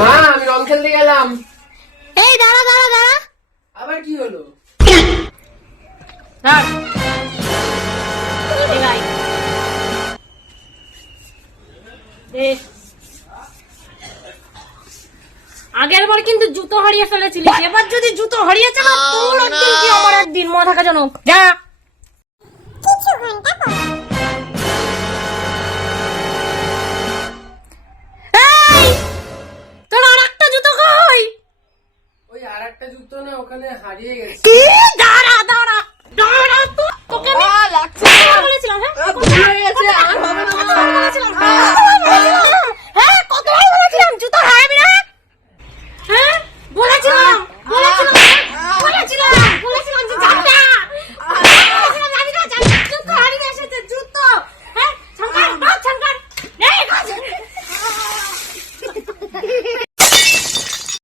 মা আমি রং খেলতে গেলাম। এই দাঁড়া দাঁড়া দাঁড়া, আবার কি হলো? রাখ। এই ভাই আগের বার কিন্তু জুতো হারিয়ে ফেলেছিলিস, এবার যদি জুতো হারিয়েছে না তোর একদিন কি আমার একদিন, মাথা কাজানো যা। কিছু ঘন্টা পর এই তোর আরেকটা জুতো কই? ওই আরেকটা জুতো না ওখানে হারিয়ে গেছে। কি?